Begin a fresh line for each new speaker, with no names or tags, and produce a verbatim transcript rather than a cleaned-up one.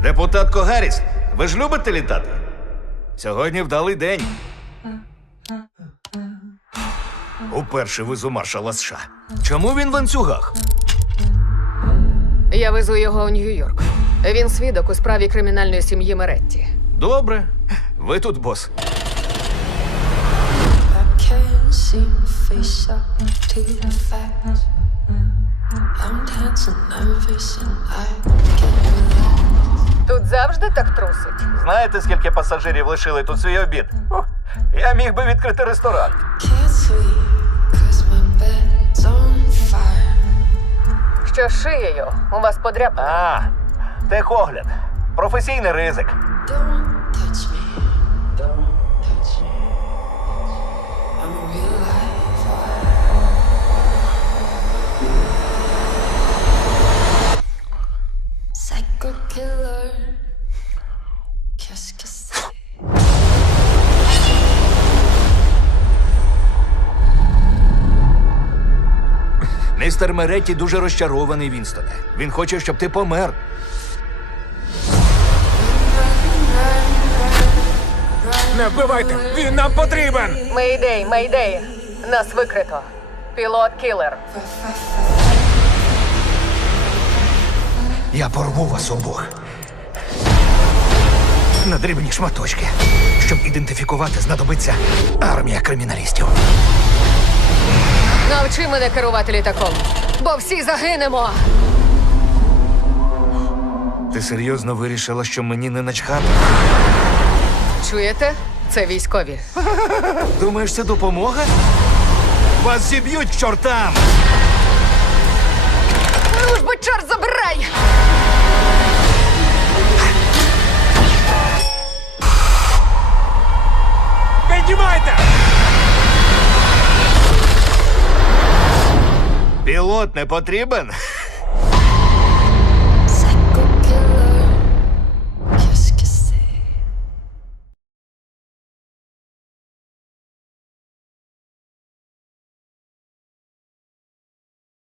Депутатко Гарріс, ви ж любите літати? Сьогодні вдалий день. Уперше везу маршала США. Чому він в ланцюгах?
Я везу його у Нью-Йорк. Він свідок у справі кримінальної сім'ї Меретті.
Добре. Ви тут бос.
I can't seem to face up to the facts. I'm dancing nervous and I can't relax.
Тут завжди так трусить.
Знаєте, скільки пасажирів лишили тут свій обід? Ух, я міг би відкрити ресторан.
Can't sleep 'cause my bed's on fire.
Що з шиєю? У вас подряпина.
А, техогляд. Професійний ризик.
Don't touch me, don't touch me. I'm a real life fire. Psycho killer. Qu'est-ce que c'est?
Містер Меретті дуже розчарований, Вінстоне. Він хоче, щоб ти помер.
Не вбивайте! Він нам потрібен!
Мейдей, мейдей. Нас викрито. Пілот-кілер.
Я порву вас обох. На дрібні шматочки. Щоб ідентифікувати, знадобиться армія криміналістів.
Навчи мене керувати літаком, бо всі загинемо.
Ти серйозно вирішила, що мені не начхати?
Чуєте? Це військові.
Думаєш, це допомога? Вас зіб'ють к чортам!
Ну ж би, чорт забирай!
Піднімайте!
Пілот не потрібен?